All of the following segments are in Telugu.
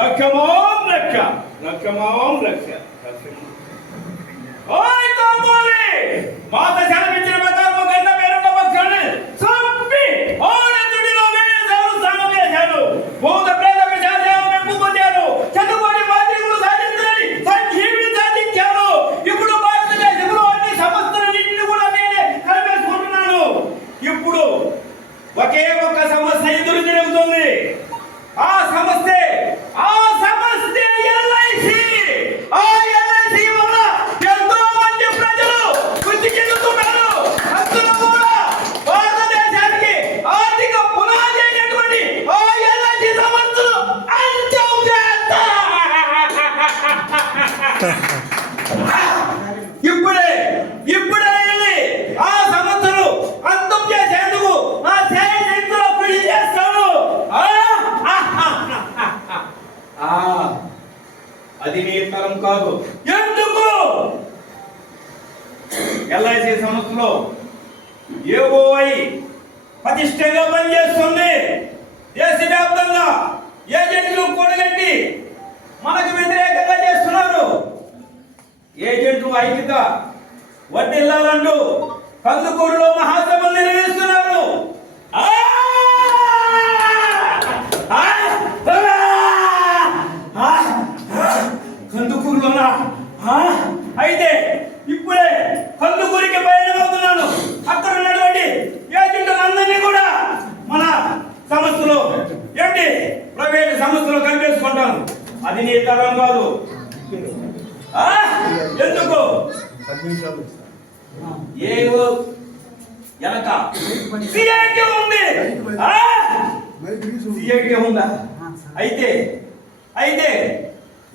రక్షమాం రక్ష రక్షమాం రక్ష ఓయ్ తోమోలి మాత సెలవిచ్చిన ప్రకారం గంట పేరున్న పక్షుల్ని చంపి ఓడతుడిలో వేసారు సమవేశారు భూత ప్రేత పిశాచాలను మెప్పుకొచ్చారు చతుకోటి మాంత్రికులు సాధించాలని సంజీవిని సాధించారు ఇప్పుడు భారతదేశంలో అన్ని సమస్యలన్నింటినీ కూడా నేనే కలిపేసుకుంటున్నాను ఇప్పుడు ఒకే ఒక్క సమస్య ఎదురు తిరుగుతుంది ఆ సమస్య ఎల్ఐసి ఆ ఎల్ఐసి వల్ల ఎంతో మంది ప్రజలు వృద్ధి చెందుతున్నారు అందులో కూడా భారతదేశానికి ఆర్థిక పునాది అయినటువంటి ఆ ఎల్ఐసి సమస్యలు అంతం చేస్తా ఇప్పుడే వెళ్ళి ఆ సమస్యలు అంతం చేసేందుకు నా చేతిలో కృషి చేస్తాను అది నీ తరం కాదు. ఎందుకు ఎల్ఐసి సంస్థలో ఏఓఐ పటిష్టంగా పనిచేస్తుంది. దేశవ్యాప్తంగా ఏజెంట్లు కూడగట్టి మనకు వ్యతిరేకంగా చేస్తున్నారు. ఏజెంట్లు ఐక్యత వర్ధిల్లాలంటూ కందుకూరులో మహాసభలు నిర్వహిస్తున్నారు. కందుకూరులోనా? అయితే ఇప్పుడే కందుకూరికి బయలుదేరుతున్నాను. అక్కడ ఉన్నటువంటి ఏజెంట్లందరినీ కూడా మన సంస్థలో ఏంటి ప్రైవేట్ సంస్థలో కలిపేసుకుంటాను. అది నీ తరం కాదు. ఎందుకు ఏదో వెనక సిఐటి ఉంది. సిఐటి ఉందా? అయితే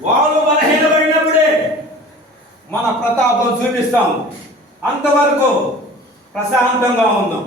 వాళ్ళు బలహీనమైనప్పుడే మన ప్రతాపం చూపిస్తాం. అంతవరకు ప్రశాంతంగా ఉందాం.